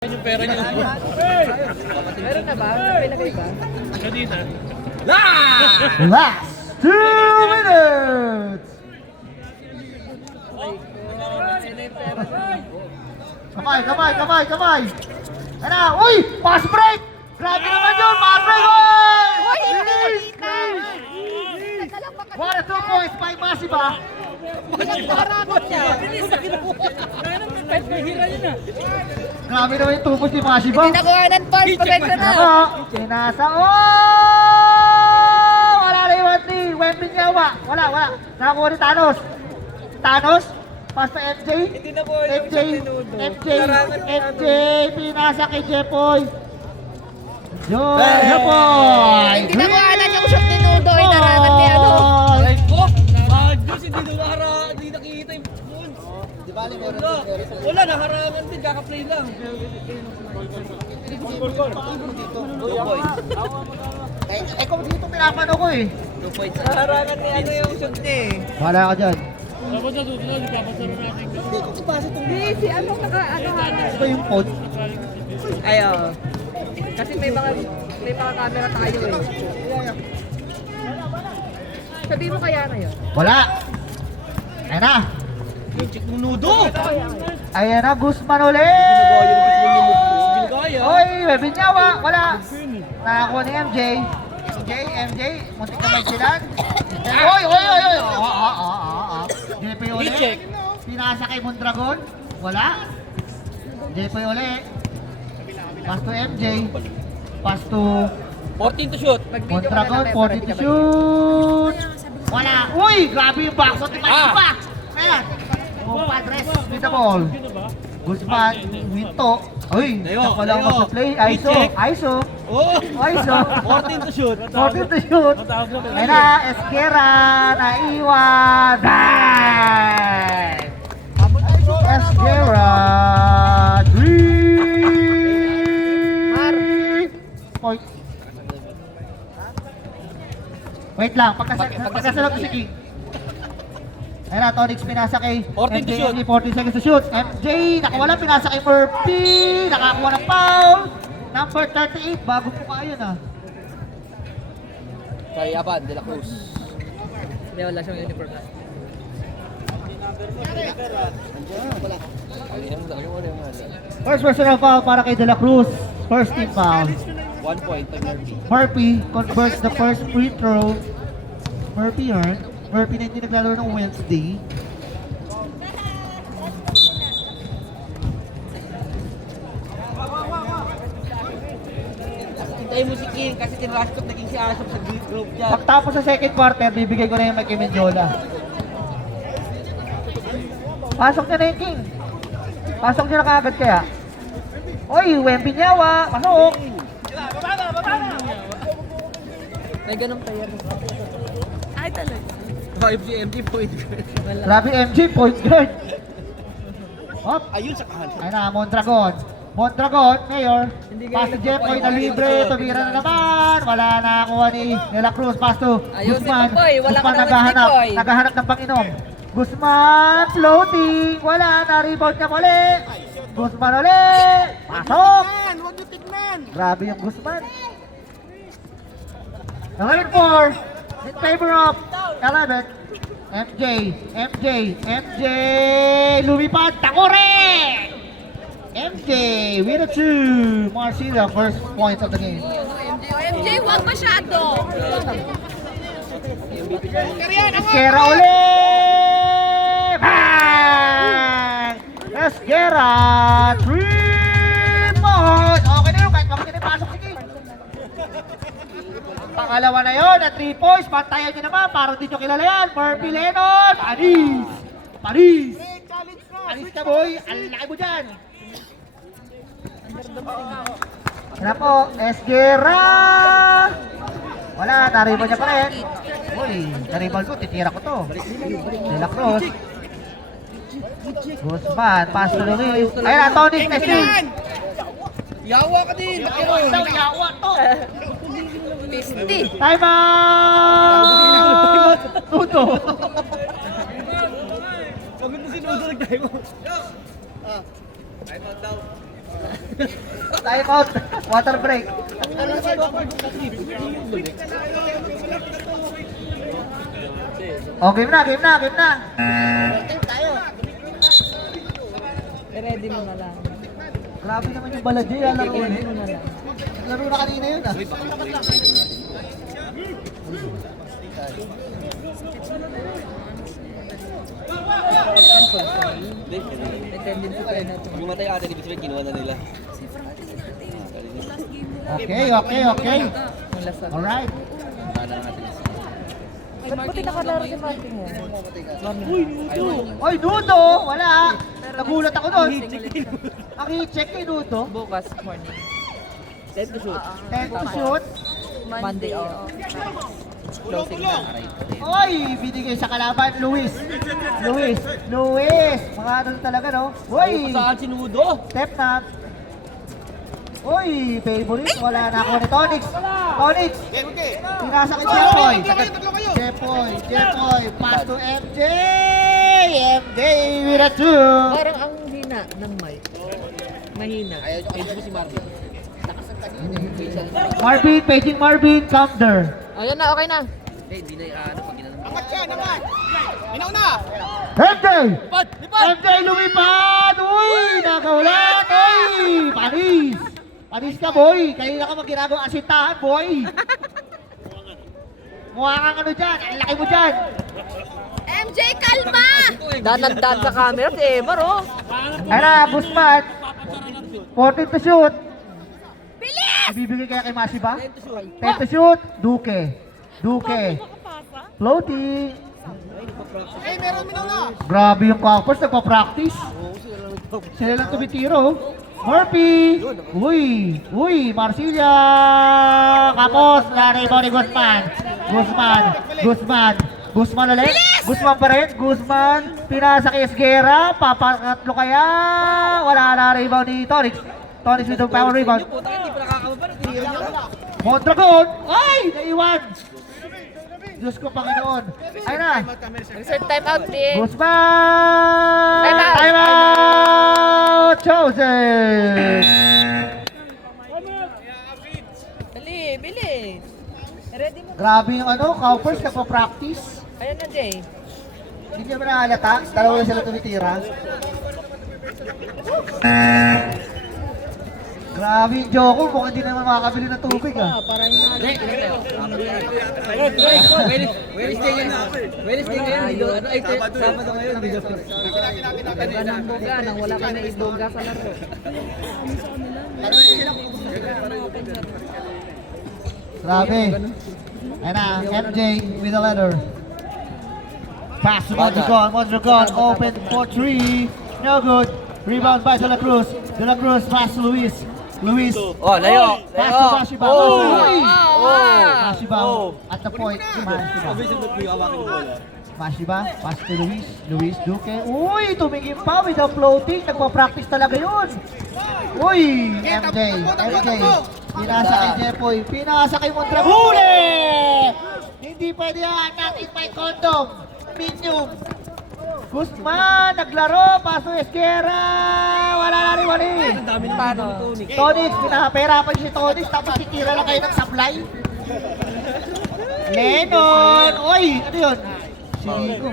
Yung pera niyo. Meron na ba? May lagay ba? Kanina. Last 2 minutes! Kamay! Ano? Uy! Pass break! Grabe naman yun! Pass break! Uy! What a 2 points by Masiba! Grabe naman yung 2 points ni Masiba! Pinakuhanan pa! Pagkakita na! Ako! Sinasa! Wala na yung 1-3! Wembin Yawa! Wala! Nakakuha ni Thanos! Pass to MJ! Hindi na po MJ! Pinasa kay Jepoy! Jepoy! Hindi nakuhanan yung shot ni Nudo. Inarangan ni ano. Aray ko! Diyos, hindi hindi nakikita yung phone. Di ba, meron Wala, naharangan din, kaka-play lang. Eh kung dito pinapano ko eh! Naharangan ni ano yung shot niya eh. Wala ka dyan! Dapat sa susunod, ipapasaro natin. Hindi, si ano ano. Ito yung pod. Ayaw. Kasi may mga camera tayo eh. Sabihin mo kaya na yun. Wala! Ayan na! Check ng nudo! Ayan na, Guzman ulit! Ginagaya. Oy, Webin Yawa! Wala! Nakakuha ni MJ. MJ, muntik na may silan. Oy! JP ulit. I-check. Pinasa kay Mondragon. Wala. JP ulit. Pass to MJ. Pass to 14 to shoot. Mag-video ka na Mondragon. lang, 40 to shoot. Wala. Uy! Grabe yung backshot ni Masiba. Ayan. Padres with the ball. Guzman, Winto. Uy, napalang layo. sa play. ISO. Oh! 14 to shoot. 40 to shoot. Ayan na, Esquera, naiwan. Dive! Esquera, 3 point. Wait lang, pagkasalot si King. Ayan na, Tonix pinasa kay 14 to shoot. 14 seconds to shoot. MJ, nakawala, pinasa kay Murphy. Nakakuha ng foul. Number 38, bago po kayo na. Kay Aban, De La Cruz. Hindi, wala siyang uniform na. First personal foul para kay De La Cruz. First team foul. 1 point kay Murphy. Murphy converts the first free throw. Murphy na hindi naglalaro ng Wednesday. Hintayin mo si King kasi tinrush talk naging si Asop sa group dyan. Pagtapos sa second quarter, bibigay ko na yung kay Mendiola. Pasok niya na yung King. Pasok niya na kaagad kaya. Oy, Wemby Nyawa. Pasok. May ganun pa yan. Ay talaga. 5 si MD point guard. Grabe MJ, point guard. Hop. Ayun sa kanan. Ayun na, Mondragon, Mayor. Pass to Jepoy na libre, tumira na naman. Wala na nakuha ni De La Cruz. Pass to Ayun, Guzman. Jepoy, wala ka naman, Jepoy. Naghahanap ng Panginoon. Guzman, floating. Wala na, rebound niya muli. Guzman ulit. Pasok. Huwag niyo tignan! Grabe yung Guzman. Number 4, in favor of 11. MJ, lumipad, takore! MJ with a 2. Marcilla, first point of the game. MJ, wag masyado. Esquera ulit! Bang! Esquera, 3 points! Okay na yun, kahit bakit pinipasok si King. Pangalawa na yun, at 3 points. Pantayan nyo naman, para di nyo kilala yan. Murphy Lennon, Paris ka boy, ang laki mo dyan. Ano po, Esquera. Wala, naribal niya pa rin. Uy, naribal ko, titira ko to. De La Cruz. Guzman, pass to Luis. Ayun, Antonic, testing. Yawa ka din! Yawa to. 50. Time out! Tuto. Pagod na si Nudo nag-time out. Time out daw. Time out. Water break. Oh, game na. I-ready mo na lang. Grabe naman yung balad niya. Laro ulit. Mo na lang. Laro na kanina yun ah. May tendency tayo na ito. Bumatay ate, ibig sabihin kinuha na nila. Okay. Yung last up. Alright. Ba't nakalaro si Martin mo? Oy, Dudo! Wala! Nagulat ako doon. Naki-check kay Dudo. Bukas morning. Time to shoot. Time to shoot. Monday, Closing na. Oy! Binigay sa kalaban, Luis! Mga ano talaga, no? Oy! Saan sinudo? Step na. Oy! Favorite. Wala na ako ni Tonix. Pinasa kay Jepoy. Jepoy. Pass to MJ! MJ with a 2. Parang ang hina ng mic. Mahina. Ayaw mo si Marvin. Marvin, paging Marvin, counter. Ayun na, okay na. Hindi na ano pag ginanong. MJ! Lipat! MJ lumipad! Uy! Nakaulat! Uy! Panis ka, boy! Kanina ka magginagawang asintahan, boy! Mukha kang ano dyan! Ang laki mo dyan! MJ, kalma! Danad-dan sa camera si Emar, oh. Ayun na, Guzman! 14 to shoot! Bilis! Ibibigay kaya kay Masiba? 10 to shoot! Duke! Floating! Grabe yung Cowpers, nagpa-practice! Sila lang tumitiro. Murphy! Uy! Marsilia! Kapos! Nanay mo ni Guzman ulit. Guzman pa rin. Pinasa kay Esguera. Papakatlo kaya. Wala na rebound ni Tonix. Tonix with the power rebound. Puta, hindi pa nakakababa. Tiro niya. Mondragon! Ay! Naiwan! Diyos ko, Panginoon. Ayun na. Insert time out, please. Guzman! Time out! Time out! Chosen! Dali, bilis. Ready mo. Grabe yung ano, Cowpers, nagpa-practice. Ayun na, Jay. Hindi niya ba nakalata? Dalawa na sila tumitira. Grabe yung Joko, mukhang hindi naman makakabili ng tubig ah. Para hinali. Wednesday ngayon. Dito, ano, ay, Sabado ngayon. Dito. Boga ng boga, nang wala ka na iboga sa laro. Grabe. Ayun na, MJ with a letter. Pass to Mondragon, open for 3. No good. Rebound by De La Cruz. De La Cruz, pass to Luis. Oh, layo. Pass to Mashiba. Mashiba. At the point, si Mashiba, pass to Luis, Duque. Uy, tumingin pa with the floating. Nagpa-practice talaga yun. Uy, MJ. Pinasa kay Jepoy. Pinasa kay Mondragon. Huli! Hindi pwede yan. Natin may condom. Minium. Guzman, naglaro. Paso Esguera. Wala na rin wali. Paano? Tonix, pinapahirapan si Tonix. Tapos titira lang kayo ng supply. Lennon! Oy! Ano yun? Si Nico.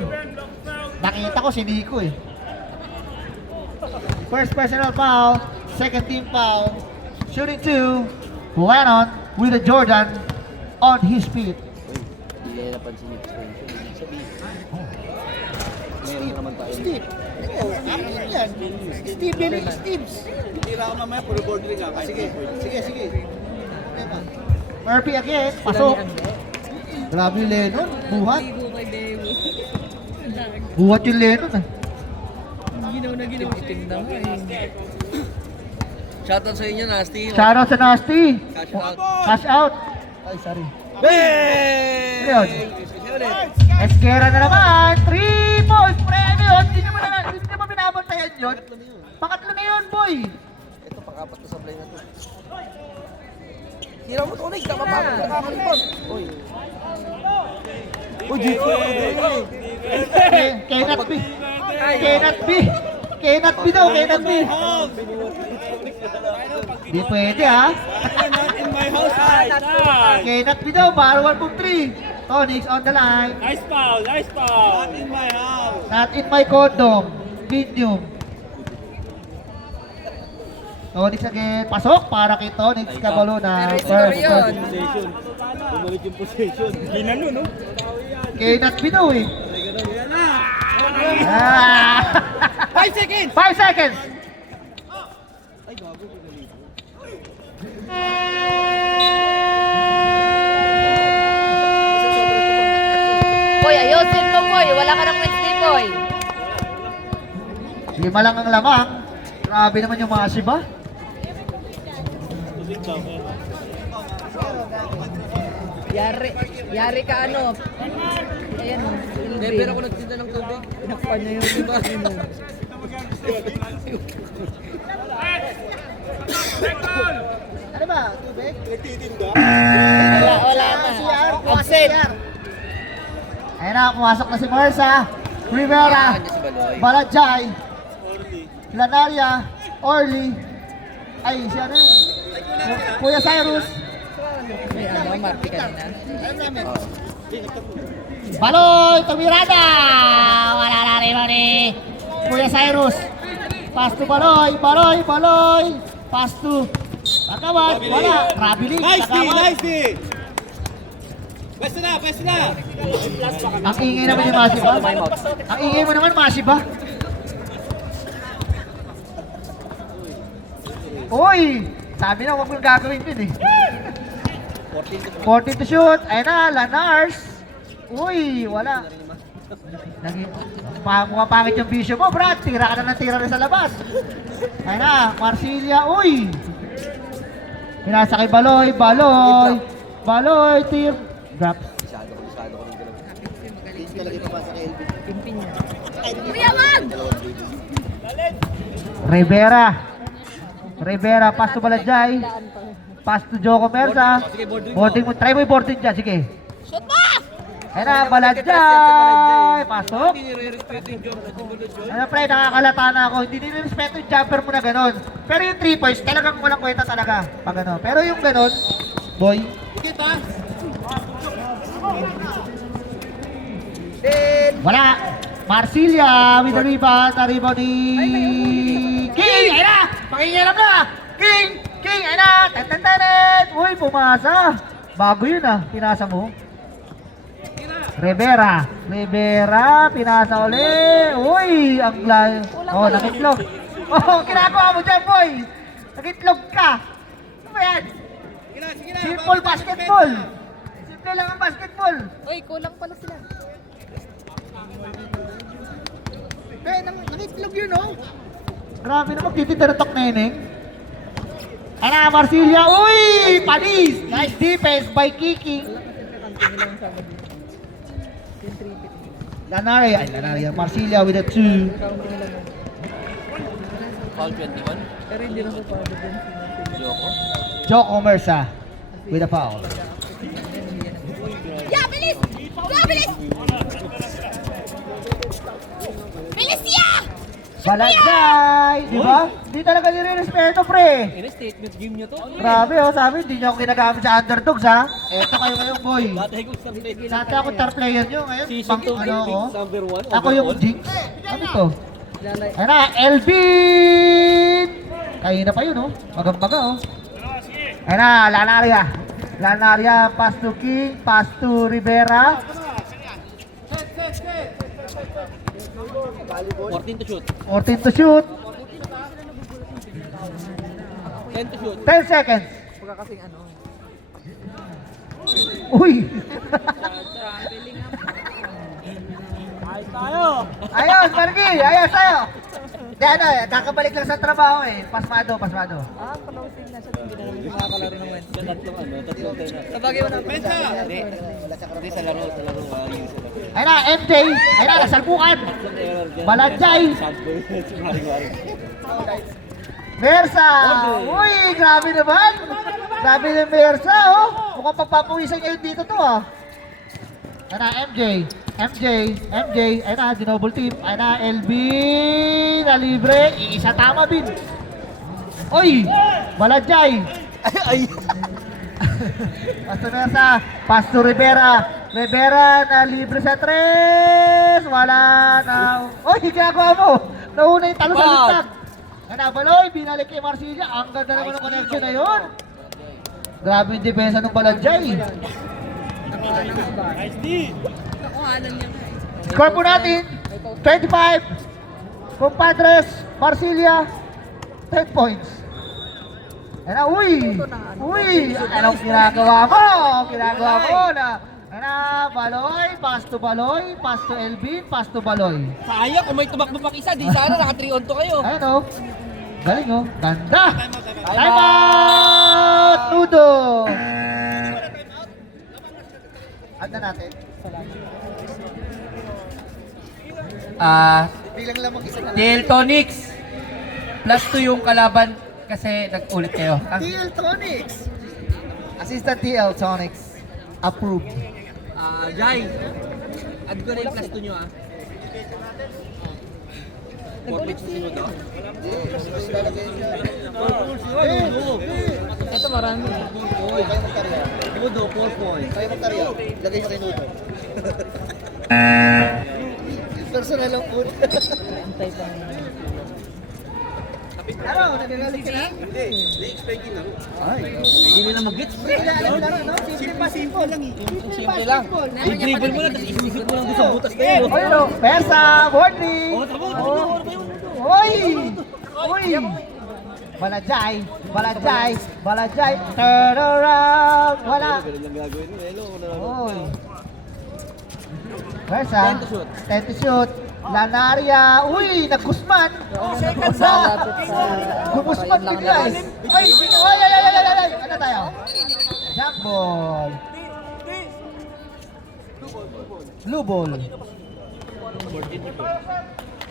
Nakita ko si Nico eh. First personal foul. Second team foul. Shooting 2. Lennon with a Jordan on his feet. Hindi na napansin niyo. Ibig sabihin. Meron naman tayo. Steve. Akin yan. Steve, Billy, Steves. Tira ako mamaya, puro board ring ako. Sige. Murphy again. Pasok. Grabe yung Lennon. Buhat. Buhat yung Lennon ah. Itim na nga eh. Shoutout sa inyo, Nasty. Shoutout sa Nasty. Cash out. Cash out. Ay, sorry. Hey! Ayun. Esguera na naman. 3 points premyo. Hindi nyo ba binabantayan yun? Pangatlo na yun, boy. Ito, pang-apat na sablay na to. Tira mo tunig, tama ba? Nakakalipon. Uy. Uy, dito. Cannot be. Kenat B daw, Kenat B. Di pwede ha. Not in my house. Kenat B daw, para 1 from 3. Tonix on the line. Nice foul, nice foul. Not in my house. Not in my condom. Medium. Tonix again. Pasok para kay Tonix Cabalo na Pero score yun. Possession. Bumalik yung possession. Ginano, no? Kenat B daw eh. Yan na. Ah. 5 seconds. 5 seconds. Boy, ayusin mo, boy. Wala ka ng Wednesday, boy. 5 lang ang lamang. Grabe naman yung mga siba. Yari ka ano. Ayan o. Never ako nagtinda ng tubig. Pinakpan niya yung iba. Ano ba? Tubig? Wala na. Absent. Ayun na, pumasok na si Marsa. Rivera. Si Baloy. Balajay. Lanaria. Orly. Ay, si ano yun? Kuya Cyrus. May ano, Marty kanina. Baloy, Tumirada. Wala na rin mo ni Kuya Cyrus. Pass to Baloy, Baloy, Baloy. Pass to Nakawat, wala. Rabili, Nakawat. Basta na, basta na. Ang ingay naman ni Masiba. Ang ingay mo naman, Masiba. Uy! Sabi na, huwag mong gagawin din eh. 14 to shoot. Ayun na, Lanars. Uy, wala. Naging, mukhang pangit yung bisyo mo, Brad. Tira ka na ng tira rin sa labas. Ayun na, Marsilia. Uy! Pinasa kay Baloy, Baloy. Baloy, tir. Drop. Bisado ko ng dalawa. Kuya, wag! Rivera. Rivera, pass to Balajay. Pass to Joko Mersa. Boarding mo, try mo yung boarding dyan, sige. Shoot mo! Ayun na, Balajay. Pasok. Hindi nire-respeto yung job. Ano pre, nakakalata na ako. Hindi nire-respeto yung jumper mo na ganun. Pero yung 3 points, talagang walang kwenta talaga. Pag ano. Pero yung ganun, boy. Wala. Marsilia with the rebound. Na rebound ni King. Ayun na. Pakingiram na. King. King. Ayun na. Tenten. Uy, pumasa. Bago yun ah. Pinasa mo. Rivera. Rivera. Pinasa uli. Uy. Ang layo. Oh, nakitlog. Oh, kinagawa mo dyan, boy. Nakitlog ka. Ano ba yan? Simple basketball. Simple lang ang basketball. Uy, kulang pala sila. Nakitlog yun, oh. Grabe naman, titinda ng Neneng. Ana, Marsilia. Uy! Panis! Nice defense by kicking. Lanaria. Ay, Lanaria. Marsilia with a 2. Foul 21. Pero hindi na pa din. Joko. Joko Mersa with a foul. Ya, bilis! Ya, bilis! Bilis ya! Balagay! Di ba? Hindi talaga nire-respeto, pre. Ini statement game nyo to. Grabe, oh. Sabi, hindi niyo ako ginagamit sa underdogs, ha? Eto kayo ngayon, boy. Batay ko sa play. Dati ako star player nyo. Ngayon, Season 2 ano ako? number 1. Ako yung Jinx. Ano to? Ayun na, Elvin! Kanina pa yun, oh. Magang-maga, oh. Ayun na, Lanaria. Lanaria, pass to King, pass to Rivera. 14 to shoot. 14 to shoot. 10 to shoot. 10 seconds. Pagka kasing ano. Uy! Ayos, Marky! Ayos tayo! Di ano, kakabalik lang sa trabaho eh. Pasmado, pasmado. Ah, closing na siya. Hindi na namin Makakalaro naman. Tatlong tayo na. Sabagay mo na. Hindi. Hindi sa laro. Ayun na, MJ! Ayun na, nasalpukan! Balajay! Mersa! Uy, grabe naman! Grabe na Mersa, oh! Mukhang pagpapawisan kayo dito to, ah. Ayan na, MJ. Ayan na, dinouble team. Ayan na, LB. Na libre. Isa tama, Bin. Oy! Balajay. Ay! Pasto Mesa. Pasto Rivera. Rivera na libre sa tres. Wala na. Oy, ginagawa mo. Nauna yung talo sa listag. Ayan na, Baloy. Binalik kay Marsilia. Ang ganda naman ng connection na yun. Grabe yung depensa ng Balajay. Score po natin, 25. Compadres, Marsilia, 10 points. Ayan na, uy! Anong ginagawa mo? Ayan na, Baloy, pass to Elvin, pass to Baloy. Sayang, kung may tumakbo pang isa, di sana naka 3 on to kayo. Ayan o. Galing o. Ganda. Time out! Nudo. Add na natin. Bilang lamang isa na. Deltonix. Plus 2 yung kalaban kasi nag-ulit kayo. TL Tonics. Assistant TL Tonics. Approved. Jai, add ko na yung plus 2 nyo ah. Ito marami. Nudo, 4 points. Kayo magkarya. Lagay nyo kay Nudo. Personal lang po. Antay pa. Ano? Nagagalit ka na? Hindi nila mag-gets. Simple lang. Simple lang. I-dribble mo lang, tapos isisip mo lang doon sa butas na yun. Oy, no. Persa, warning. Oy! Balajay. Turn around. Wala. Oy. Persa. 10 to shoot. Lanaria. Uy, nagkusman. Malapit sa... Gumusman lang bigla eh. Ay! Ano tayo? Jump ball. Blue ball.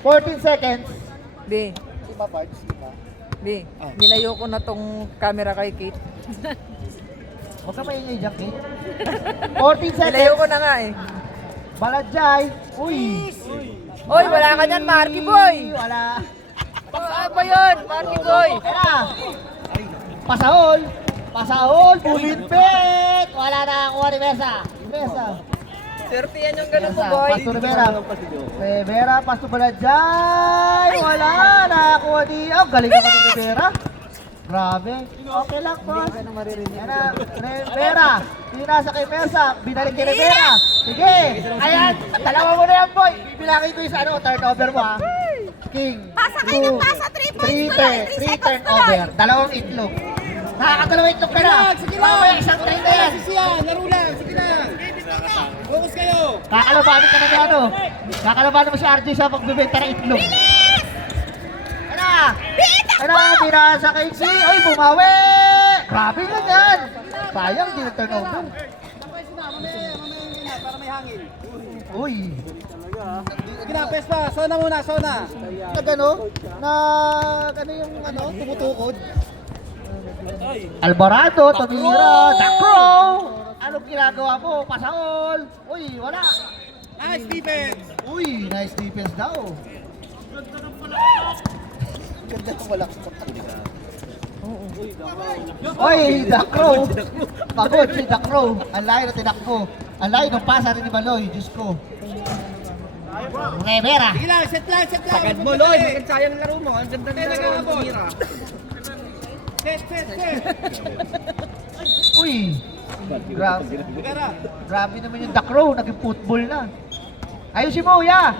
14 seconds. B. B. Nilayo ko na tong camera kay Kate. Huwag ka maingay dyan, Kate. 14 seconds. Nilayo ko na nga eh. Balajay. Uy. Oy, wala ka dyan, Marky Boy! Wala. Ano ba yun, Marky Boy? Kaya. Pasahol. Bullet bet. Wala na kuha ni Mesa. 30 yan yung ganun mo, Mesa. boy. Pasto Rivera. Pasto Balajay. Wala na kuha ni... Oh, galing naman ni Rivera. Grabe. Okay lang, boss. Yan na. Rivera. Pinasa kay Mesa. Binalik kay Rivera. Sige. Ayan. Dalawa mo na yan, boy. Bibilangin ko yung sa turnover mo, ha. King. Pasa kayo ng pasa, 3 points ko lang, 3 seconds ko turnover. lang. Dalawang itlog. Nakakadalawang itlog ka na. Mamaya isang try na yan. Laro lang, sige lang. Focus kayo. Kakalabanin ka na ni ano. Kakalabanin mo si RJ sa pagbibenta ng itlog. Pinasa kay C. Ay, bumawi! Grabe ka yan. Sayang, di nag-turnover. Para may hangin. Uy. Ginapes pa, sona muna. Nagano? Ano yung tumutukod? Alvarado, tumira, Dakro! Anong ginagawa mo? Pasahol! Uy, wala! Nice defense. Uy, nice defense daw. Ganda ng wala. Uy, Dakro! Pagod si Dakro. Ang layo na tinakbo. Ang layo ng pasa rin ni Baloy. Diyos ko. Rivera. Sige lang, set lang. Sagad mo, Lloyd. Bakit sayang ang laro mo? Ang ganda ng laro mo. Set. Uy! Grabe naman yung Dakro. Naging football na. Ayusin mo, ya!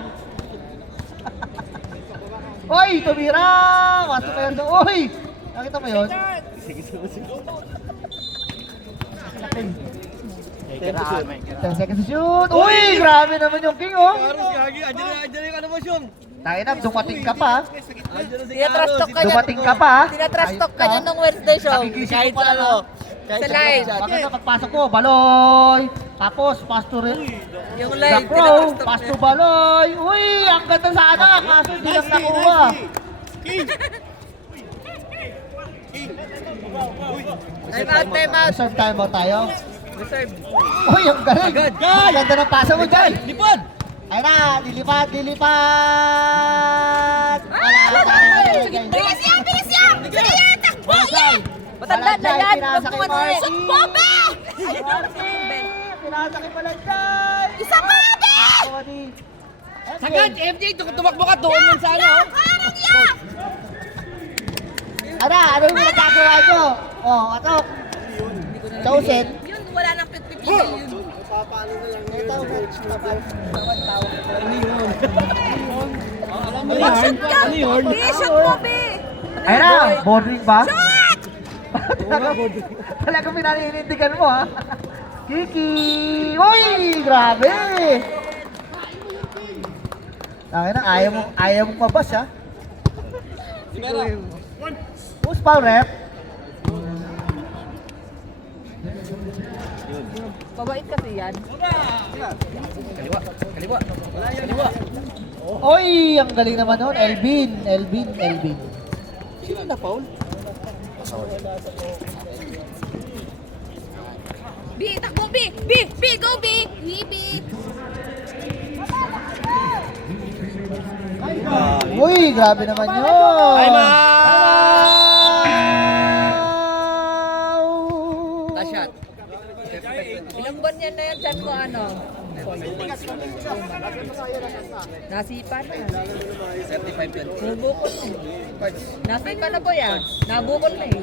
Uy! Tumira! Masto pa yun. Uy! Nakita mo yun? 10 seconds to shoot! Uy! Grabe naman yung King, oh! Andiyan yung ano mo, Syong. Tayo na, dumating ka pa. Tinatrash talk ka Dumating ka pa. Tinatrash talk ka niya nung Wednesday show. Kahit sa ano. Sa live. Maganda pagpasok ko, Baloy. Tapos, Pastor Yung live, Dakro, tinatrash talk Pastor Baloy. Uy, ang ganda sana. Kaso hindi lang nakuha. Time out. Isang time out tayo. Reserve. Uy, ang galing. Agad. Ang ganda ng pasa mo dyan. Lipad! Ayun na, lilipad, lilipad. Wala, tayo. Bilis yan! Bilis yan! Sige yan! Takbo yan! Matanda na yan! Pinasa kay Marcy. Sukbo, be! Pinasa kay Malanday. Isa pa, be! Sagad! MJ, tumakbo ka doon man sana. Yan! Parang yan! Ano yung nagkagawa nyo? Oh, atok. Chosen. Yun, wala nang pipipigil yun. Shoot ka! Be, shoot mo, be! Ayun na, bordering ba? Talagang pinaninindigan mo ha. Kiki! Uy! Grabe! Tangin na, ayaw mong mabas ha. Who's foul rep? Mabait kasi yan. Kaliwa. Uy! Ang galing naman nun. Elvin. Sino na foul? Be, takbo, be! Be, be, go, be! Be! Uy! Grabe naman yun! Time out! Last shot. Ilang buwan yan na yan dyan mo ano? Nasipa na. 35 yun. Nabukol na eh. Nasipa na po yan. Nabukol na eh.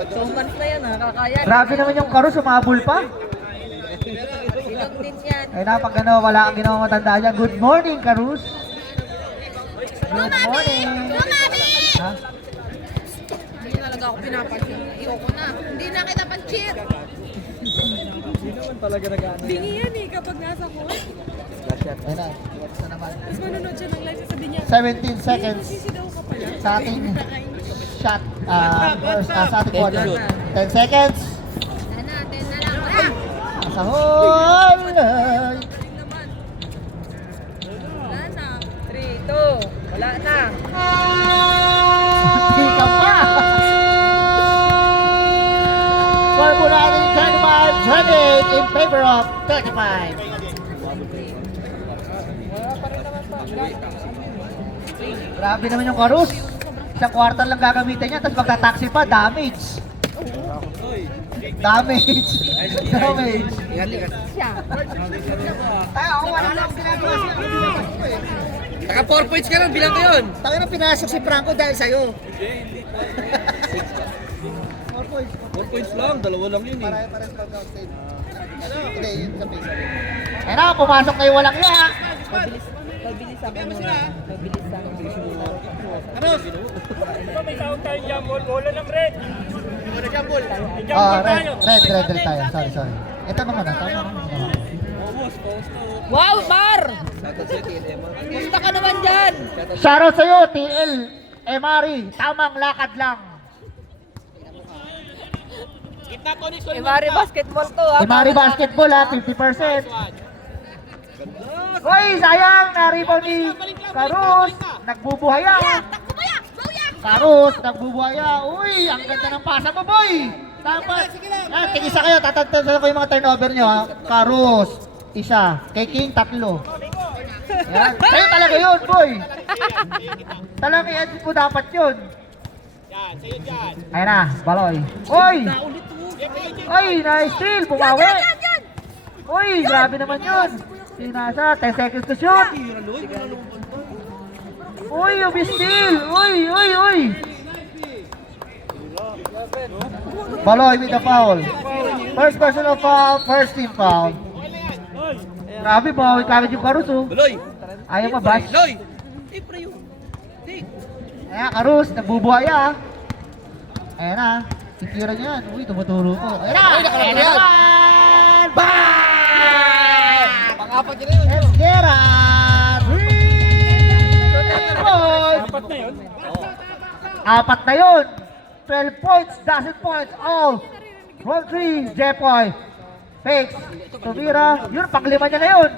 2 months na yan ha. Kakaya. Grabe naman yung karo, sumabol pa. Ilang din yan. Ay na, pag ano, wala kang ginawa matanda dyan. Good morning, Karus. Good morning. Lumabi! Ha? Hindi talaga ako pinapansin. Ayoko na. Hindi na kita pan-cheer. Bingi yan eh kapag nasa court. Ay na, what's na naman. Tapos manonood siya ng live, sasabihin niya, 17 seconds sisidaw ka pala. sa ating shot. Sa ating quarter. 10 seconds. Ten na lang. Sa hole. Wala na. 3, 2. Wala na. Di ka pa. Score po natin 35-28 in favor of 35. Grabe naman yung Karus. Isang quarter lang gagamitin niya, tapos magta-taxi pa, damage. Damage. Ingat. Ay, ako wala lang ginagawa siya. Naka 4 points ka rin, bilang ko yun. Tayo na pinasok si Franco dahil sa'yo. 4 points lang, dalawa lang yun eh. Parang pag-outside. Hindi, yun sa face. Ayun na, pumasok kayo walang iya. Mabilis ako muna. Mabilis ako. Red tayo. Sorry. Ito naman na, tama naman. Wow, Mar! Shoutout sa'yo, TNM. Gusto ka naman dyan! Shoutout sa'yo, TL. Mari, tamang lakad lang. Mari basketball to ha. Mari basketball ha, 50%. Hoy, sayang, na-rebound ni Karus. Nagbubuhaya. Takbo mo yan! Bawya! Karus, nagbubuhaya. Uy, ang ganda ng pasa mo, boy. Dapat. Tigisa kayo, tatantan ko yung mga turnover nyo ha. Karus, isa. Kay King, 3. Yan. Kayo talaga yun, boy. Talaga yan po dapat yun. Ayun na, Baloy. Uy! Uy, nice steal, bumawi. Uy, grabe naman yun. Sinasa, 10 seconds to shoot. Uy, steal. Uy. Baloy with the foul. First personal foul, first team foul. Grabe, bawi kagad yung Karus oh. Loy! Ayaw mabash. Loy! Eh, pre yun. Ayan, Karus, nagbubuhaya. Ayan na, secure niya yan. Uy, tumuturo ko. Ayan na! Ayan na naman! Bang! Pang-apat yun na yun. Esguera! 3 points! Apat na yun. 12 points, dozen points, all. Roll 3, Jepoy. Fakes, Tumira. Yun, pang-5 niya na yun.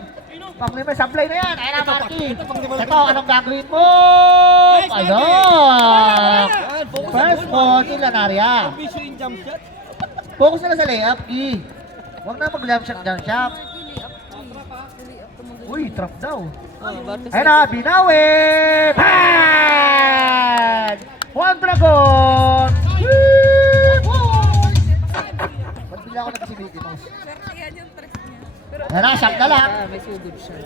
Pang-5, supply na yan. Ayan na, Marky. Ito, anong gagawin mo? Ayun! First ball, Lanaria. Vision jump shot. Focus na lang sa layup, Ki. Huwag na mag-jump shot, jump shot. Uy, trap daw. Ayun na, Binawi! Bang! Mondragon! Ba't bigla ako nag-simiti, Mouse? Ayun na, shot na lang. May sugod siya.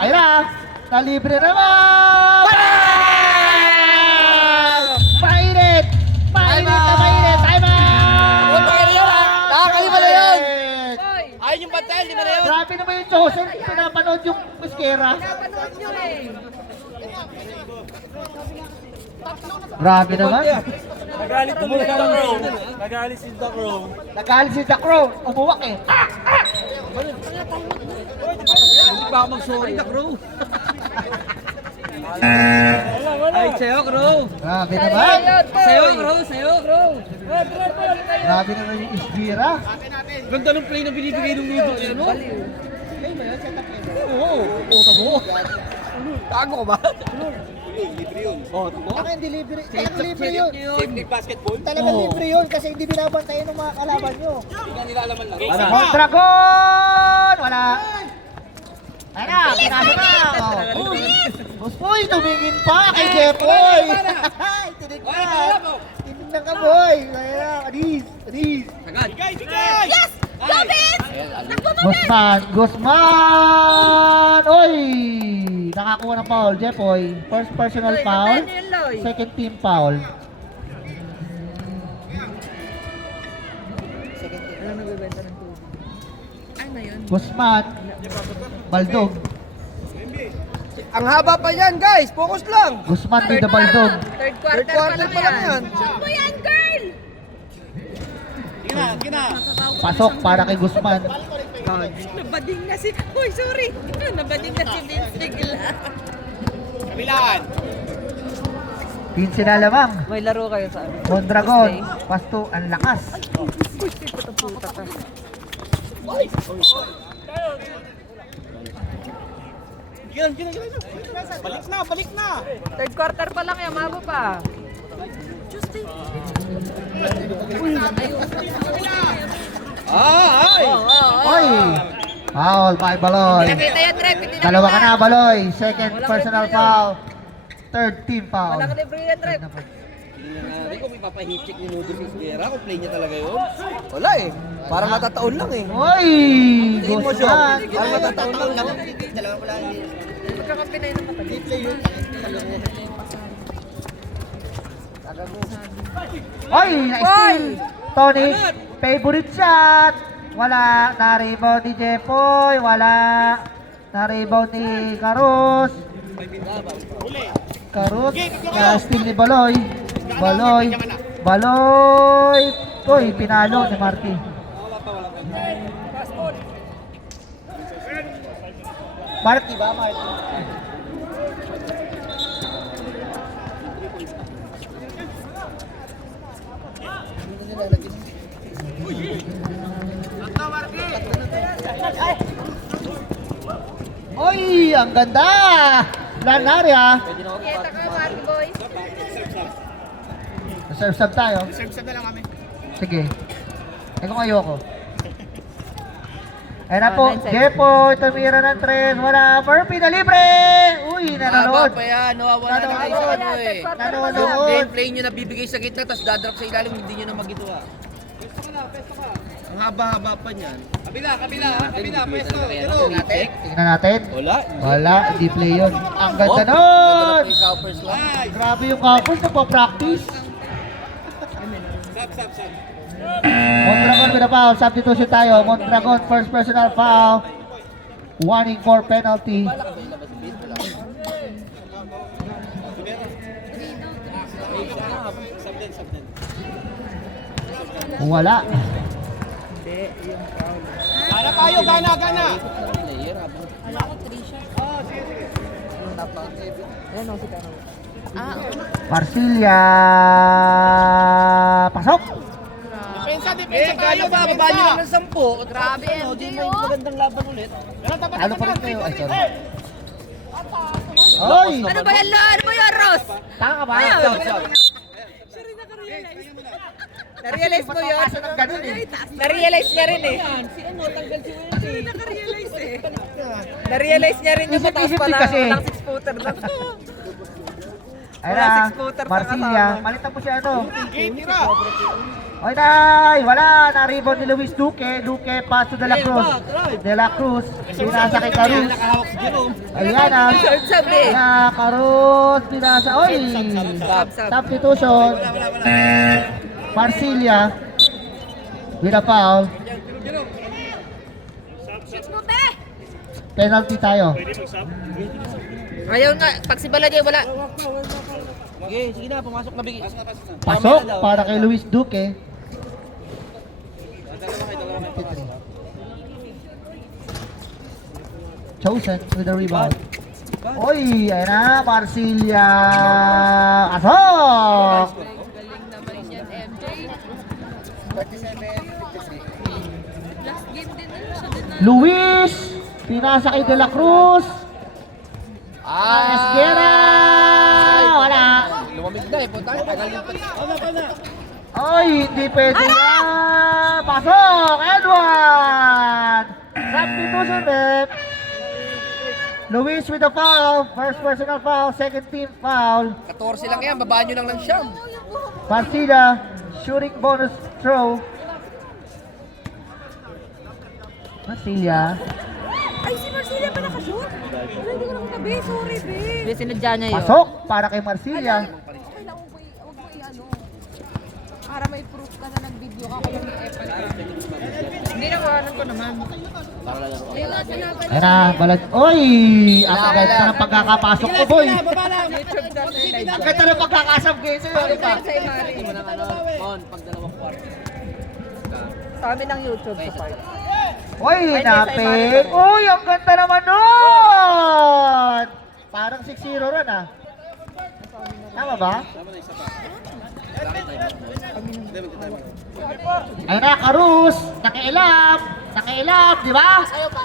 Ayun na, nalibre naman! Bang! Mainit! Mainit na mainit! Time out! Nakakalima na yun! Ayun yung bantal, lima na yun! Grabe naman yung Chosen, pinapanood yung Muskera. Napanood nyo eh. Grabe naman. Nagalit tuloy si Doc Rowe. Nagalit si Doc Rowe. Nagalit si Doc Rowe, umuwak eh. Hindi pa ako mag-sorry, Doc Rowe. Ay, sa'yo, Crow. Grabe naman. Sa'yo, Crow. Sa'yo, Crow. Grabe naman yung Isbira. Ganda ng play na binibigay ng Nido. Ano? Oo. Oo, tabo. Tago ka ba? Libre yun. Oo, tabo. Ang delivery, talagang libre yun. Safety basketball? Talagang libre yun kasi hindi binabantayan ng mga kalaban nyo. Hindi nga nila alaman lang. Mondragon! Wala. Ayun na, pinasa na. Boy, tumingin pa kay Jepoy. Tinig na. Tinig ka, boy. Ayun na, Adis. Sagad. Yes! Gomez! Takbo mo Guzman! Guzman! Oy! Nakakuha ng foul, Jepoy. First personal foul. Second team foul. Ano nagbebenta ng tubig? Ano yun? Guzman. Baldog. Ang haba pa yan, guys. Focus lang. Guzman with the Baldog. Third quarter pa lang yan. Shoot mo yan, girl! Pasok para kay Guzman. Nabading na si... Uy, sorry! Nabading na si Vince bigla. 15 na lamang. May laro kayo sa amin. Mondragon. Pasto, ang lakas. Uy, puta ka. Balik na. Third quarter pa lang yan, mago pa. Ay! Oy! Foul by Baloy. Pinakita yan, Trep. Hindi na Dalawa ka na, Baloy. Second personal foul. Third team foul. Walang libre yan, Trep. Hindi ko may papahit-check ni Nudo Fisguera kung play niya talaga yun. Wala eh. Parang matataon lang eh. Oy! Guzman. Parang matataon lang. Magkakapinay ng kapatid. Oy! Na-steal. Tony, favorite shot. Wala. Na-rebound ni Jepoy. Wala. Na-rebound ni Karus. Karus. Na-steal ni Baloy. Baloy. Oy, pinalo ni Marty. Marty ba? Marty. Oy, ang ganda! Lanari ha. Kita ka, Marty Boys. Serve-sub tayo. Serve na lang kami. Sige. Kung ayoko. Ayun na po, Jepoy, tumira ng 3, wala, Murphy na libre! Uy, nanonood. Haba pa yan. Nawawala na kayo sa ano eh. Nanonood. Yung play nyo na bibigay sa gitna tapos dadrop sa ilalim hindi nyo na magituwa. Ang haba-haba pa niyan. Kabila, pwesto. Natin. Tingnan natin. Wala. Hindi play yun. Ang ganda nun! Yung coppers lang. Grabe yung couples, nagpa-practice. Mondragon with a foul, substitution tayo. Mondragon, first personal foul. Warning for penalty. Wala. Gana tayo, gana! Ayan o, si Kano. Marsilia. Pasok. Depensa Kayo ba? Baba nyo lang ng 10. Grabe, MJ, May oh. magandang laban ulit. Ano pa rin kayo? Ay, sorry. Oy! Ano ba yan, Ross? Tanga ka ba? Na-realize mo yun? Kasi ng ganun eh. Na-realize niya rin eh. Yan, si ano, tanggal si Wendy. Naka-realize eh. Na-realize niya rin yung mataas Isip-isip pa din na kasi. walang six-footer na. Ayun Wala, na, six-footer pa Marsilia. kasama. Palitan mo siya ito. Oy, nay! Wala! Na-rebound ni Luis Duque. Duque, pass to De La Cruz. De La Cruz. Pinasa kay Carus. Nakahawak si Jerome. Ayan ah. Short sub eh. Na Carus. Pinasa. Oy! Sub. Substitution. Marsilia. With a foul. Penalty tayo. Ayaw nga. Pag si Balagay wala. Sige, sige na, pumasok na bigay. Pasok para kay Luis Duque. Chosen with the rebound. Oy, ayan na, Marsilia. Asok! Galing naman yan, MJ. Last game din na siya din na. Luis! Pinasa kay De La Cruz. Esguera! Wala. Lumamig na eh, punta tagal yung Oy, hindi pwede na. Pasok! Edward! Substitution, Beb. Luis with the foul. First personal foul. Second team foul. 14 lang yan, babaan nyo lang ng siyam. Marsilia, shooting bonus throw. Marsilia. Ay, si Marcela pa nakashoot? Wala, hindi ko nakatabi. Sorry, babe. Hindi, sinadya niya yun. Pasok para kay Marsilia. Kailangan ko wag mo i-ano. Para may proof ka na nag-video ka kung may epal. Hindi nakuhanan ko naman. Ayun na, sinabi. Ayan na, balag. Oy! Ang agad na ng pagkakapasok ko, boy. YouTube channel nila. Ang ganda ng pagkakasab kayo sa'yo. di ba? Sa Imari. On, pag dalawang kwarto. Sa amin ang YouTube sa part. Oy, napik. Uy, ang ganda naman nun! Parang 6-0 ron ah. Tama ba? Ayun na, Carus. Nakiilap. Nakiilap, di ba?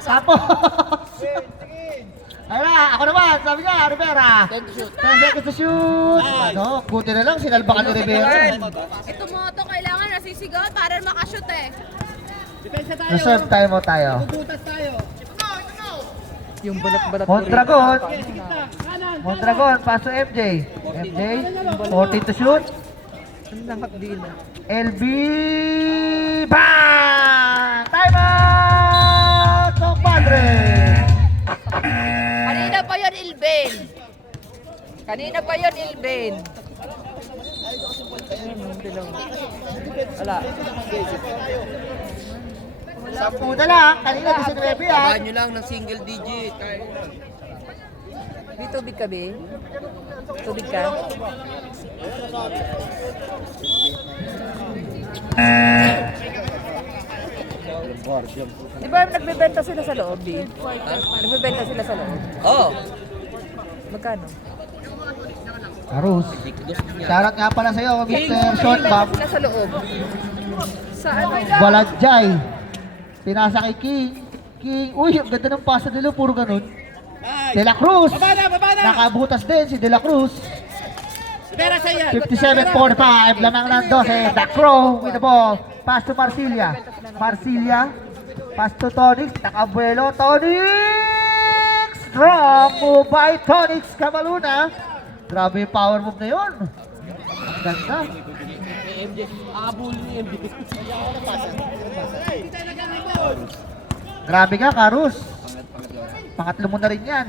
Tapos. Ayun na, ako naman. Sabi niya, Rivera. 10 seconds to shoot. Ano, buti na lang, sinalba ka ni Rivera. Ito mo ito, kailangan nasisigaw para makashoot eh. Reserve time mo tayo. Yung balat-balat. Mondragon. Mondragon, pass to MJ. MJ, 14 to shoot. Ang langat din. LB, bang! Time out! Sok Padre! Kanina pa yun, Ilben. Kanina pa yun, Ilben. Wala. 10 na lang, kanina 19 yan. Babaan nyo lang ng single digit. May tubig ka, be? Tubig ka? Di ba nagbebenta sila sa loob, be? Nagbebenta sila sa loob. Oo. Magkano? Arus, shoutout nga pala sa'yo, Mr. Short Bomb. Sila sa loob. Sa ano? Balajay. Pinasa kay King. King, uy, ang ganda ng pasa nila, puro ganun. De La Cruz. Nakabutas din si De La Cruz. 57-45, lamang ng 12. The Crow with the ball. Pass to Marsilia. Marsilia. Pass to Tonix. Nakabuelo. Tonix! Strong move by Tonix Camaluna. Grabe yung power move na yun. Ganda. Grabe ka, Karus. Pangatlo mo na rin yan.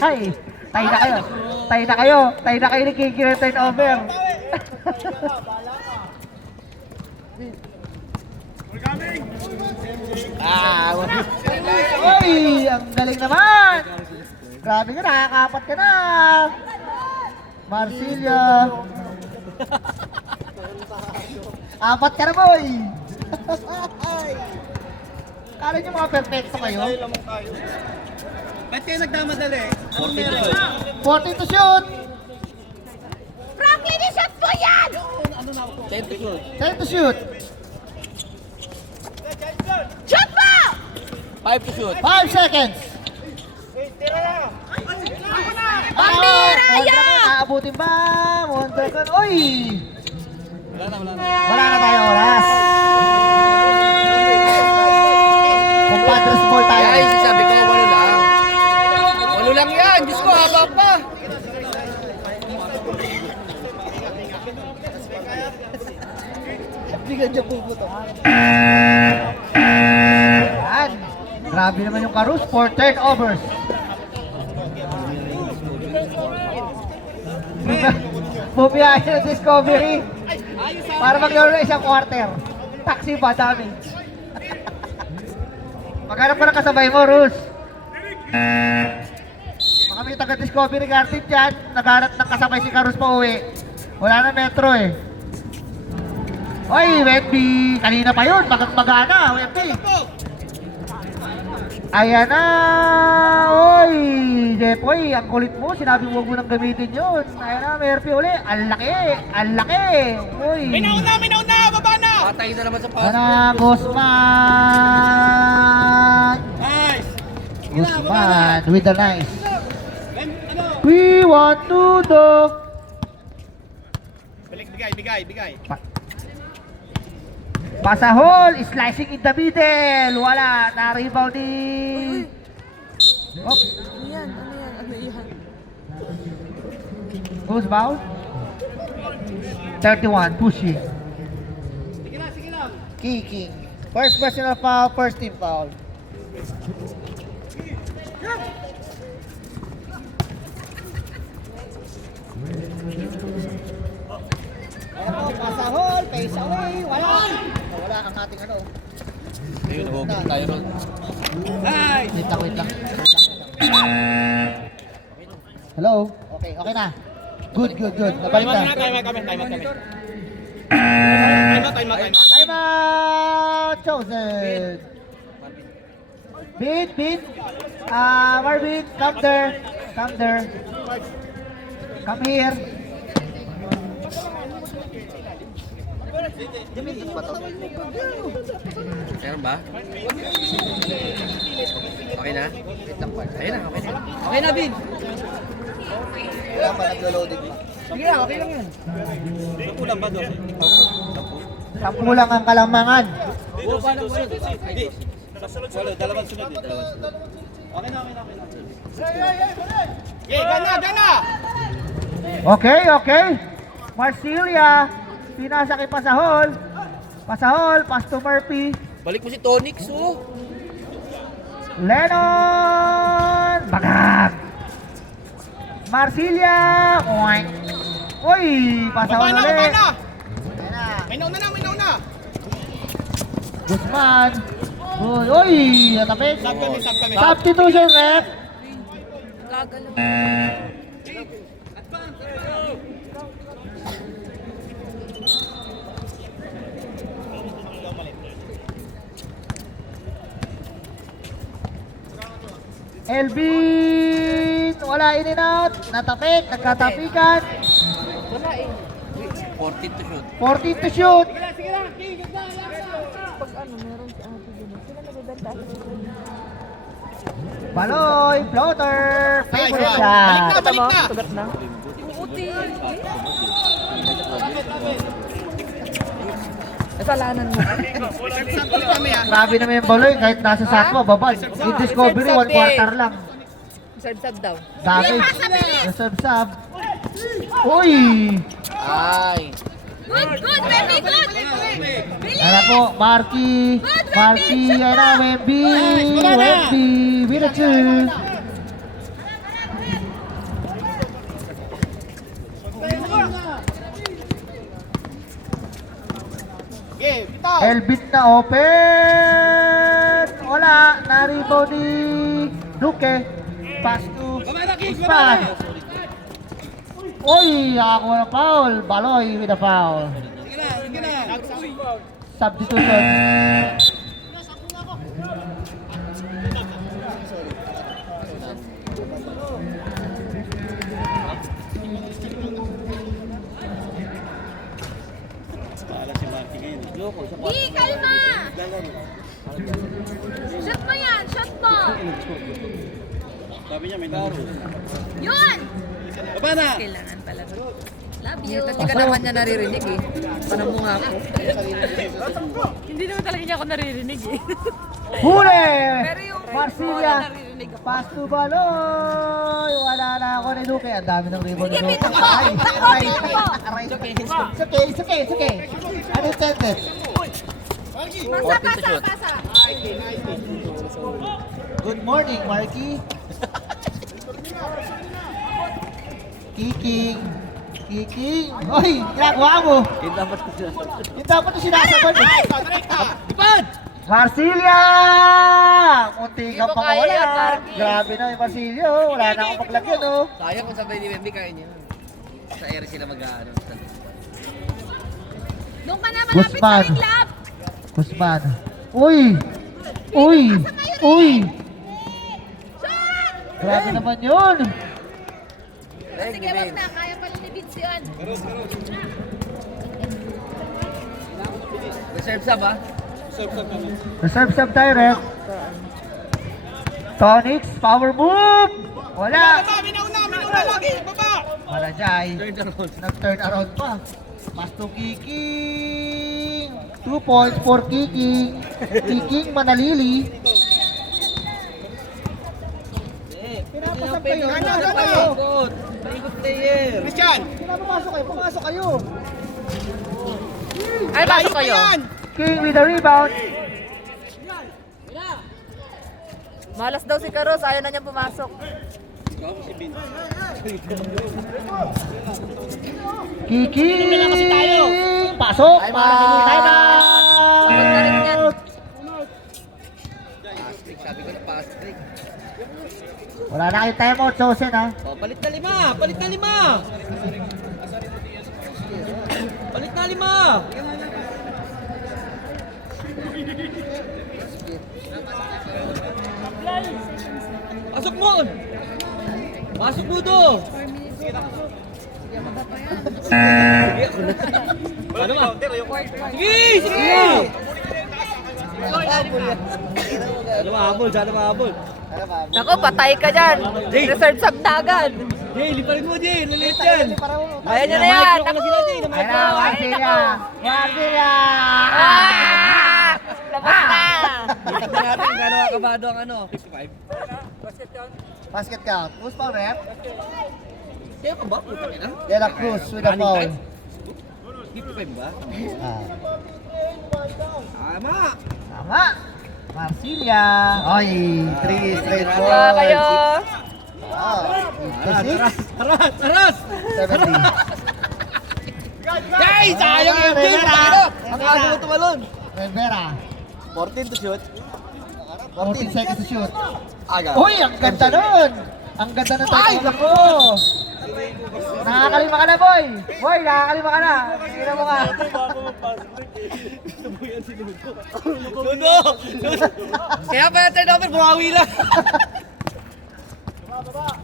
Hay! Tayo na kayo. Tayo na kayo. Tayo na kayo nagkikira turnover. Uy! Ang galing naman! Grabe ka, nakakapat ka na! Marsilia! Apat ka na, boy! Kala nyo mga perfecto kayo? Ba't kayo nagdamadali? 40 to shoot! Franklin, i-shot mo yan! 10 to shoot. 10 to shoot! Shot mo! 5 to shoot. 5 seconds! Pambira yan! Mondragon, aabutin ba? Mondragon, uy! Wala na tayo oras. Compadres ball tayo. Kaya sabi ko, 8 lang. 8 lang yan. Diyos ko, haba pa. Yan. Grabe naman yung Karus for turnovers. Bumiyahe ng Discovery para maglaro ng isang quarter. Taxi ba damage? Maghanap ka ng kasabay mo, Rus. Baka may taga-Discovery Garden dyan. Naghanap ng kasabay si Karus pa uwi. Wala na metro eh. Oy, Wemby! Kanina pa yun. Magana, Wemby. Ayan na! Oy! Jepoy, ang kulit mo. Sinabi mo huwag mo nang gamitin yun. Ayan na, Merpy uli. Ang laki! Ang laki! Uy! Minauna! Baba na! Patay na naman sa Ayan pass. na, Guzman! Nice! Guzman with the nice. We want to do. Balik, bigay. Pasahol, slicing in the middle. Wala, na-rebound ni... Oh, Ano yan? who's foul? 31, pushing. Sige lang. Kicking. First personal foul, first team foul. Pasahol, face away, wala. Wala ang ating ano. Ayun, huwag tayo ron. Nice! Wait lang. Hello? Okay, okay na. Good. Nabalik na. Time out kami. Time out! Chosen! Beat. Marvin, come there. Come here. Meron ba? Okay na? Wait lang pa. Ayun na, okay na. Okay na, Bin. Wala pa naglo-loading pa. Sige lang, okay lang yun. Kulang ba doon? 10 lang ang kalamangan. Dalawang sunod. Okay na. Gana! Okay. Marsilia, pinasa kay Pasahol. Pass to Murphy. Balik mo si Tonix, oh. Lennon! Bagag! Marsilia! Oink! Uy! Pasahol ulit! Ayan na. May nauna! Guzman! Uy! Natapik! Sub kami. Substitution, ref! Gagalaw. Elvin! Wala in and out! Natapik! Nagkatapikan! Wala eh. 14 to shoot. 14 to shoot! Sige lang. Pag ano, meron si ate din. Sila nagbibenta sa Baloy! Floater! Favorite Nice. shot! Balik na. Tugat na. Uuti. Kasalanan mo. Grabe naman yung baloy kahit nasa satwa, babad. In Discovery, 1 quarter lang. Sab daw. Damage. Reserve sub. Uy! Ay. Good, baby, good! Ano po, Marky, ayan na, Wemby, with a 2. Elbit na open! Wala, na-rebound ni Luque. Pass to Span. Uy, nakakuha ng foul. Baloy with a foul. Sige na. Substitution. Di, kalma! Shot mo yan! Shot mo! Sabi niya may laro. Yun! Baba na! Kailangan talaga. Love you. Hindi ka naman niya naririnig eh. Panamunga ko. Hindi naman talaga niya ako naririnig eh. Huli! Pero yung Marsilia. naririnig ako. Pass to Baloy! Wala na ako ni Luke. Ang dami ng ribbon. Sige, ni Luke. Pito po! Aray, Takbo, aray, Pito po! aray. It's okay. Unintended. Pasa. Good morning, Marky. Kiking. Hoy, ginagawa mo. Yun dapat ko siya. Yung dapat yung sinasagot. Ipad! Marsilia! Munti ka Hindi ko pa kaya mawala. yan, Marky. Grabe na yung Marsilio. Wala na akong paglagyan, oh. Sayang kung sabay ni Wemby kaya niya. Sa area sila mag-ano. Doon ka na malapit sa Guzman. ring lab. Guzman. Uy! Grabe naman yun. Sige, wag na. Kaya pala ni Vince yun. Reserve sub ha? Reserve sub direct. Tonics, power move! Wala! Wala, Jai. Third around. Nag-turn around pa. Pass to Kiking. 2 points for Kiking. Kiking Manalili. Pinapasan kayo. Pinapasan kayo. Ikot player. Pinapapasok kayo. Pumasok kayo. Ay, pasok kayo. King with the rebound. Malas daw si Karos, ayaw na niya pumasok. Kiking! Pasok! Time Time Sagot na rin yan. out! Pass trick. Sabi ko na pass trick. Wala na kayong time out, Josen, ha? Oh, palit na 5! Palit na 5! Palit na 5! Pasok mo! Pasok mo do! Ano ba? Sige! Sige! Sana mahabol, sana mahabol. Naku, patay ka dyan. Reserve sub na agad. Jay, liparin mo Jay, lalit yan. Ayan nyo na yan. Naku! Naku. Ayan na, Marsilia! Marsilia! Ah! Labas na. Tignan natin kung gaano kakabado ang ano. 55? Basket count. Who's foul, ref? Kaya ka ba? Puta ka na? De La Cruz with a foul. 55 ba? Ah, Tama! tama! Marsilia! Oy, 3 straight Wala kayo. points. Ah, Aras! Aras! Aras! 70. Jay! Sayang yung Jay! Ang ano mo tumalon? Rivera. 14 to shoot. 14 seconds to shoot. Aga. Uy, ang ganda nun! Ang ganda ng tayo ko! Nakakalima ka na, boy! Boy, nakakalima ka na! Tingnan mo ka! Ludo! Kaya pa yung turnover, bumawi lang.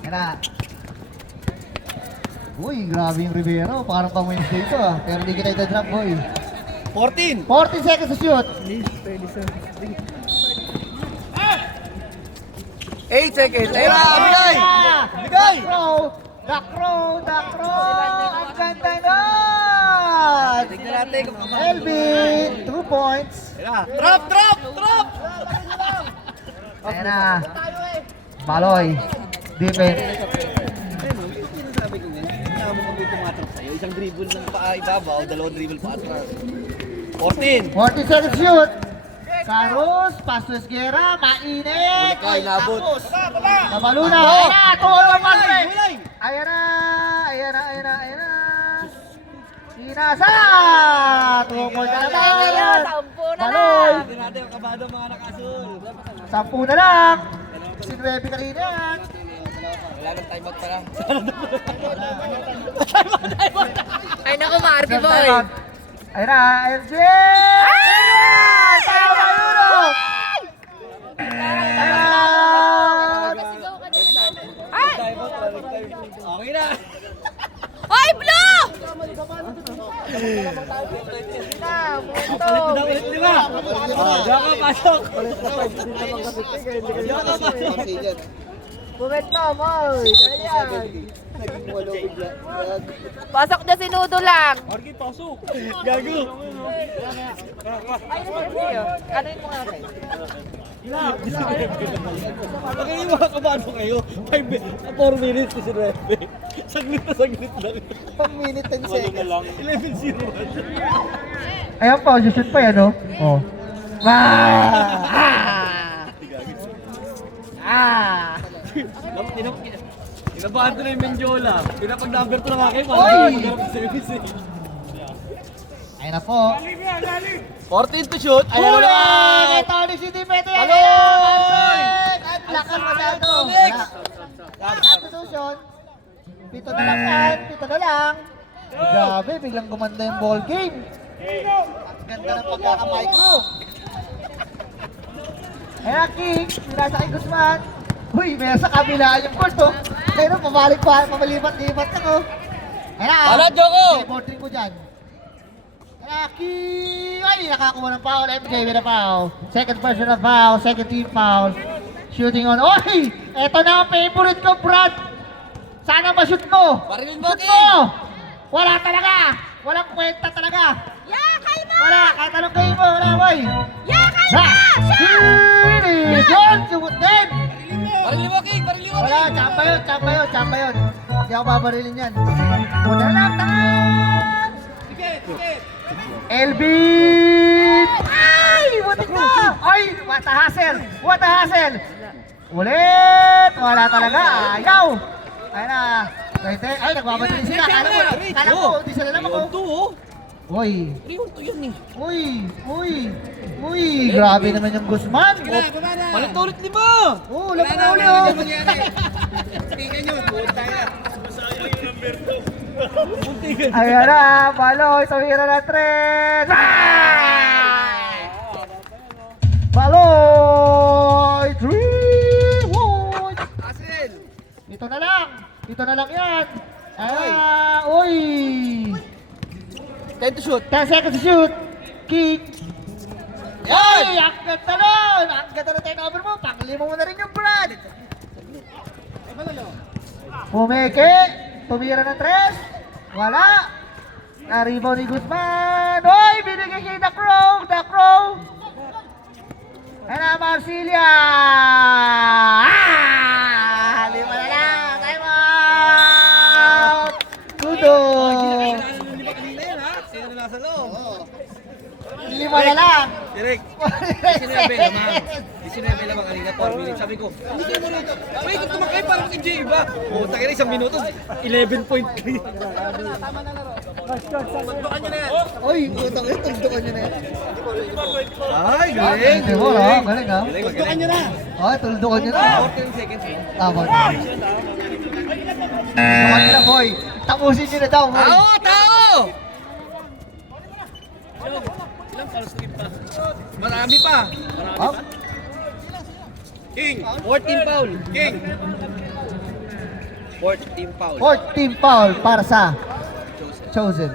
Yan na. Uy, grabe yung Rivero. Parang pang Wednesday ito ah. Pero hindi kita ita-drop, boy. 14! 14 seconds to shoot. 8 seconds. Ayun na, bigay! Bigay! Duck row! Ang ganda nun! Tignan natin kung Elvin, 2 points. Drop! Drop! Drop! Ayan na. Baloy. Defense. Sabi ko nga, hindi mo kami tumatrap sa'yo. Isang dribble lang pa ibabaw, dalawang dribble pa atras. 14! 40 seconds shoot. Carlos, pass to Esguerra, mainit. Ay, nabot. Tapos, nabaluna. Ayan na, tulo pa rin. Ayan na. Sinasa! 2 points na Patay kayo. naman. Tampo na Baloy. lang. Tignan natin ang kabado mga nakasul. 10 na lang. Si Nueve kanina yan. Wala nang timeout pa lang. Ay, naku, Marky boy. Ayan na, LJ! Tama yun, oh! Sigaw ka din. Ay! Okay na. Hoy, Blue! Palit na ulit nila. Diyan ka pasok. Diyan ka pasok. Momentum, oy! Ayan! Pasok na si Nudo lang. Arki, pasok. Ay, ano yung mga kayo? Bakit yung mga kabano kayo? 4 minutes si Repe. Saglit lang. 1 minute 10 seconds. 11-0. Ayan pa, shoot pa yan, no? Oh. Inabahan ko na yung Mendiola. Pinapag-number to lang akin. Oy! Magharap sa service eh. Ayun na po. 14 to shoot. Ayan Huli! na! Ito ni si Dimeto yan! Hello! At lakas masyado. Next! Substitution. 7 na lang yan. 7 na lang. Grabe, biglang gumanda yung ball game. Ang ganda ng pagkakamicro. Ayan, King. Sinasa kay Guzman. Uy, may sa kabilaan yung court, oh. Pero pamalipat-lipat na, oh. Ayan, Balat, Joko! boarding ko dyan. Aki! Ay, nakakuha ng foul. MJ with a foul. Second personal foul. Second team foul. Shooting on. Oy! Eto na ang favorite ko, Brad. Sana ba-shoot mo? Parilin mo, Shoot King! mo! Wala talaga! Walang kwenta talaga! Yakay mo! Wala! Kahit anong kayo mo, wala, boy! Yakay mo! Finish! Yun! Sumot din! Parilin mo, King! Parilin mo, Wala! King! Tsamba yun! Hindi ako babarilin yan. Una lang, tangan! Elvin! Ay! Butik na! Ay! What a hassle! What a hassle! Ulit! Wala talaga! Ayaw! Ayun na! Ay, nagbabadali sila! Kala ko! Hindi sila lang ako! 3-on-2, oh! Uy! 3-on-2 yan eh. Uy! Grabe naman yung Guzman! Palit-ulit 5! Oh, laban na uli oh! Ayan na! Baloy! Tumira na 3! Baloy! 3! Wood! Dito na lang! Dito na lang yan! Uy! 10 to shoot. 10 seconds to shoot! Kick! Ay! Ang ganda nun! Ang ganda na turnover mo! Panglima mo na rin yung Brad! Pumeke! Tumira ng 3! Wala! Na-rebound ni Guzman! Hoy! Binigay kay The Crow! The Crow! Ayan na, Marsilia! Lima na lang! Time out! Tudo! Sino na nasa loob? Lima na lang! Direk, 19 lamang. 19 lamang kanina, 4 minutes. Sabi ko, hindi kayo marunong. Wait, kung tumakay parang si Jay iba. O, takira isang minuto, 11 point clear. Tundukan nyo na yan. Uy! Utang ito! Tundukan nyo na yan! Ay, galing. Hindi mo, no? Galing, ha? Tundukan nyo na. Ay, tuldukan nyo na! 14 seconds mo. Tama. Tuldukan nyo na, boy! Tapusin nyo na daw, boy! Tao! Tao! Ilang palos na pa? Marami pa. Up. King, 14 foul. King. 14 foul. Fourth team foul para sa Chosen.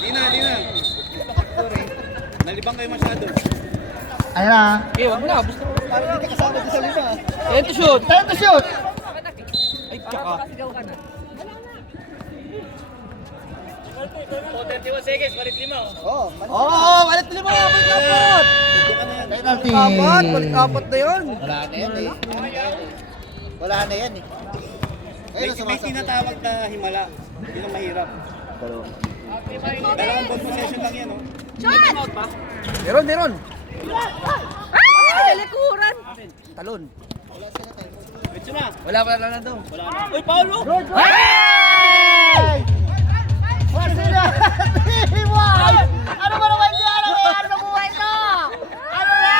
Dina. Nalibang kayo masyado. Ayan na. Okay, wag na. Gusto mo. Parang hindi ka kasama sa lima. 10 to shoot. Time to shoot! Ay, tsaka. 31 seconds, balik 5. Oo, balik 5. Balik 4. Penalty. Balik 4 na yun. Wala na yan eh. May tinatawag na himala. Yun ang mahirap. Dalawang ball possession lang yan, oh. Shot! Meron. Ay! Likuran! Talon. Medyo na. Wala na daw. Uy, Paulo! Hey! Marcelo! Iwan! Ano ba naman yan? Ano nangyari sa buhay ko? Ano na?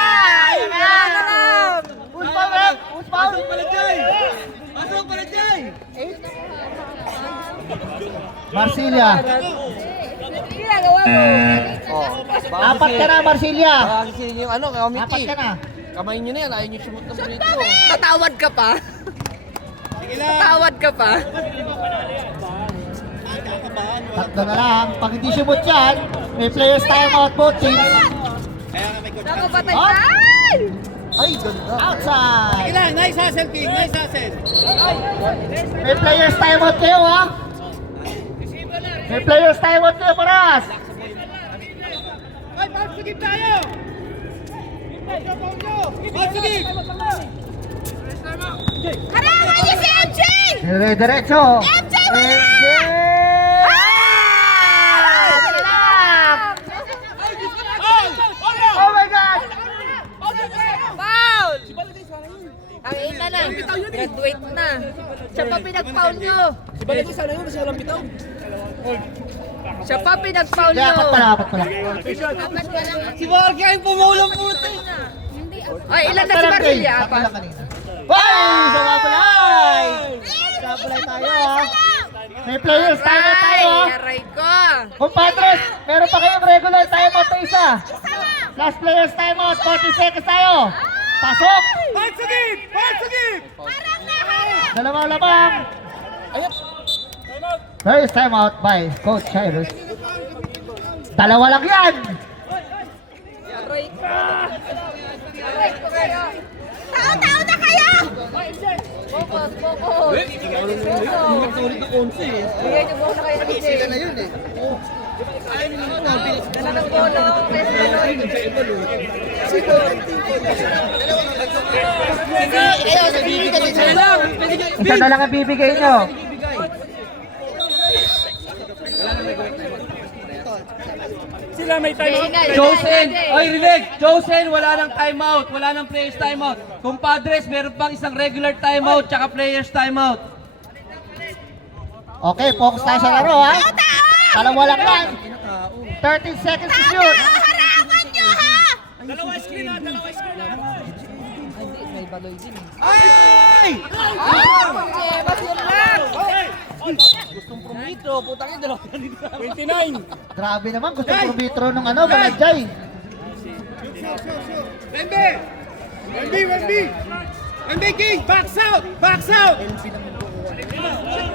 Ayan na! Push foul, rep! Push foul! Pasok pala, Jay! Marsilia. Ginagawa mo! Apat ka na, Marsilia. Kasi yung ano, Apat committee. ka na. Kamay nyo na yan, ayaw nyo sumot ng bonito. Tatawad ka pa? Tatawad ka pa? Tatlo na lang. Pag hindi sumot yan, may players time out both teams. Kaya nga may coach. Nakapatay Oh! ka! Ay, ganda. Outside. Nice hustle, King. Nice hustle. May players timeout kayo, ha? May players timeout kayo, paras. Sige tayo! Sige! Harangan niyo si MJ! Diretso. MJ, wala! Oh my God! Foul! Ang ina na. Graduate na. Siya pa pinag-foul nyo. Si Balito sana yun, kasi walang bitaw. Siya pa pinag-foul Kaya nyo. apat pala. Si Marky ay pumulang puto. Ay, ilan na si Marcelia? Apat. Wow! Sabapalay! Sabapalay tayo, ha? May players timeout tayo, ha? Ay, aray ko. Compadres, meron pa kayong regular timeout na isa. Last players timeout, 40 seconds tayo. Pasok! Dalawa lamang. Players timeout by Coach Cyrus. Dalawa lang yan. Aray ko. Aray ko kayo. Tao na kayo! Focus, focus. Focus. Ulit na 11 eh. Bigyan niyo muna kayo ng Sila na yun eh. Dala ng bola. Isa na lang ang bibigay nyo. Josen! Ay, relax! Josen, wala nang timeout. Wala nang players timeout. Compadres, meron pang isang regular timeout tsaka players timeout. Okay, focus tayo sa laro, ha? Dalawa lang yan. 13 seconds to shoot. Harangan niyo, ha! May baloy din. Ay! Mas yun lang. Gustong promito, putang ina, dalawa kanina. 29! Grabe naman, gusto promitro nung ano, Balajay. Wemby King! Backs out! Backs out!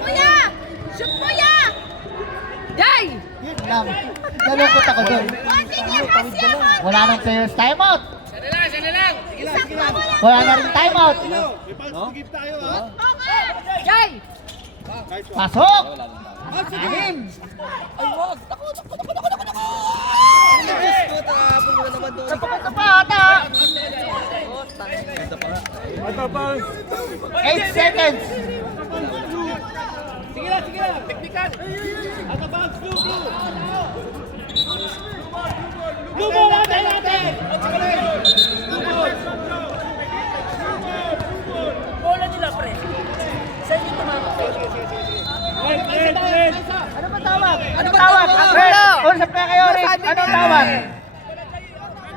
Kuya! Shoot, kuya! Jay! Yun lang. Nalungkot ako doon. Continue, Hasya! Wala nang players timeout. Isang pa mo lang! Wala na rin timeout. Jay! Pasok! Anim! Napakot na pa ata! 8 seconds! Sige lang! Technical! Out of bounds, blue! Blue ball natin! Bola nila, pre. Saan yung tumama? Ano ba tawag? Ano tawag? Usap na kayo, Rick. Anong tawag?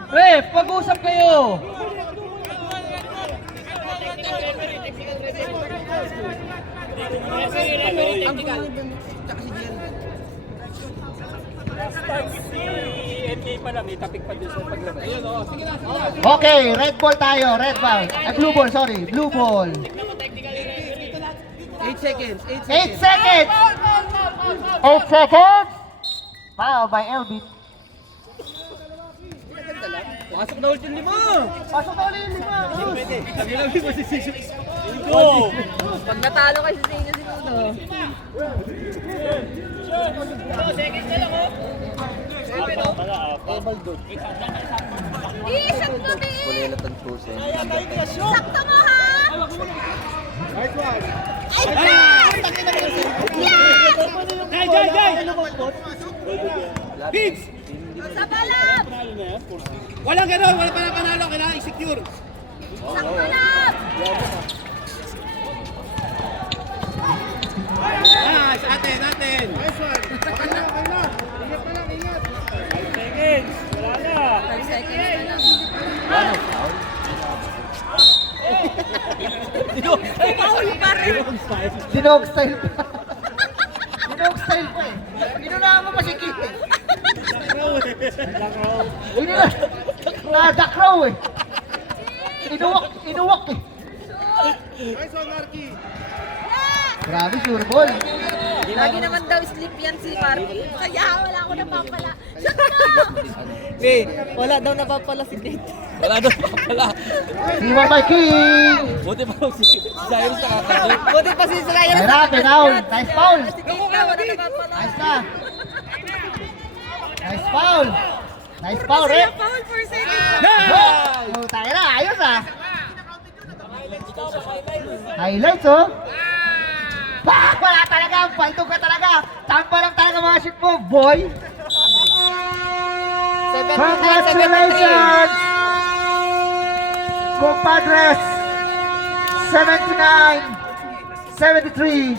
Ref, pag-usap kayo! Okay, red ball tayo. Red ball. Blue ball, sorry. Blue ball. 8 seconds, 8 8 seconds. seconds! 8 seconds! Foul by Elbit. Pasok na ulit yung 5! Pasok na ulit yung 5. Pag natalo kayo sa inyo siguro. Isang gabi! Sakto mo, ha? Ay, Jay! Hits! sa balap! Walang gano'n! Wala pa na panalo! Kailangan i-secure! Sakto lang! Nice! Atin! Nice one! 5 seconds na lang. Dinog style pa. Dinog style pa eh. Inunahan mo masikip eh. Duck row eh. Inuwak eh. Grabe, sure ball. Lagi naman daw sleep yan si Marky. Kaya wala ako napapala. Shut up! Be, wala daw napapala si Kate. Wala doon pa pala. Iwan by King. Buti pa si Cyrus nakakadot. Buti pa si Cyrus. Kaya pinaul. Nice foul. Si Kate na, wala napapala. Nice na. Nice foul. Nice foul, Rick. Foul for Cyrus. Oh, tayo na. Ayos ah. Highlights, oh. Wala talaga. Palto ka talaga. Tampa lang talaga mga shoot mo, boy. 79, 73. Congratulations! Compadres! 79! 73!